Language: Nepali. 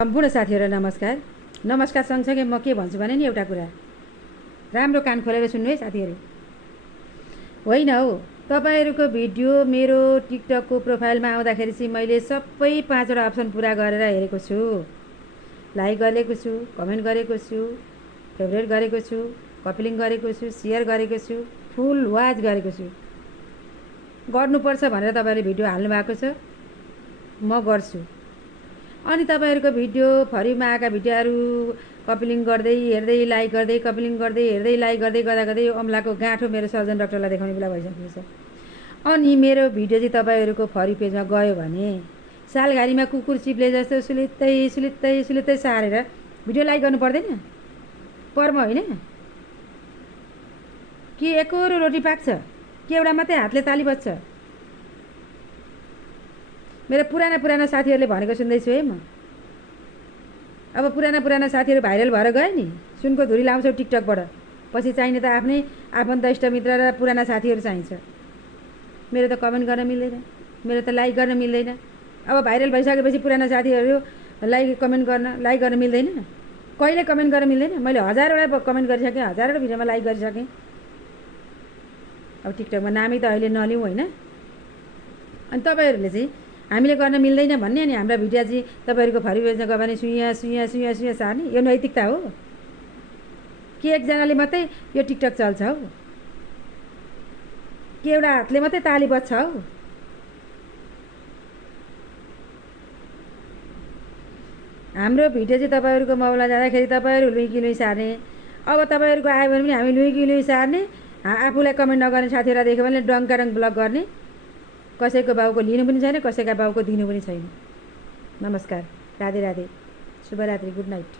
सम्पूर्ण साथीहरूलाई नमस्कार सँगसँगै म के भन्छु भने नि एउटा कुरा राम्रो कान खोलेर सुन्नु है साथीहरू। होइन हौ, तपाईहरुको भिडियो मेरो टिकटकको प्रोफाइलमा आउँदाखेरि चाहिँ मैले सबै 5वटा अप्सन पुरा गरेर हेरेको छु। लाइक गरेको छु, कमेन्ट गरेको छु, फेभरेट गरेको छु, कपलिङ गरेको छु, शेयर गरेको छु, फुल वाच गरेको छु। गर्नुपर्छ भनेर तपाईहरुले भिडियो हाल्नु भएको छ, म गर्छु। अनि तपाईहरुको भिडियो फरीमा आएका भिडियोहरू कपलिङ गर्दै हेर्दै लाइक गर्दै कपलिङ गर्दै हेर्दै लाइक गर्दै गर्दै अम्लाको गाँठो मेरो सर्जन डाक्टरलाई देखाउने बेला भइसकेको छ। अनि मेरो भिडियो चाहिँ तपाईहरुको फरी पेजमा गयो भने सालघारीमा कुकुर चिप्ले जस्तो सुलित्तै सारेर भिडियो लाइक गर्नु पर्दैन? पर्म होइन कि एकोरो रोटी पाक्छ कि एउटा मात्रै हातले ताली बज्छ? मेरो पुराना साथीहरूले भनेको सुन्दैछु है म। अब पुराना साथीहरू भाइरल भएर गए नि, सुनको धुरी लाउँछौ टिकटकबाट, पछि चाहिने त आफ्नै आफन्त इष्टमित्र र पुराना साथीहरू चाहिन्छ। मेरो त कमेन्ट गर्न मिल्दैन, मेरो त लाइक गर्न मिल्दैन। अब भाइरल भइसकेपछि पुराना साथीहरू लाइक गर्न मिल्दैन। कहिले कमेन्ट गर्न मिल्दैन? मैले 1000वटा कमेन्ट गरिसकेँ, 1000वटा भिडियोमा लाइक गरिसकेँ। अब टिकटकमा नामै त अहिले नलिउँ होइन। अनि तपाईहरुले चाहिँ हामीले गर्न मिल्दैन भन्ने, अनि हाम्रा भिडियो चाहिँ तपाईहरुको फरी पेजमा गयो भने सुइया सार्ने, यो नैतिकता हो कि? एकजनाले मात्रै यो टिकटक चल्छ हौ कि एउटा हातले मात्रै ताली बज्छ हौ? हाम्रो भिडियो चाहिँ तपाईहरुको मोबाइलमा जाँदाखेरि तपाईहरु लुइकी सार्ने। अब तपाईहरुको आयो भने पनि हामी लुइकी सार्ने। आफूलाई कमेन्ट नगर्ने साथीहरूलाई देख्यो भने डङ्काडङ ब्लक गर्ने। कसैको बाउको लिनु पनि छैन, कसैका बाउको दिनु पनि छैन। नमस्कार, राधे राधे, शुभरात्रि, गुड नाइट।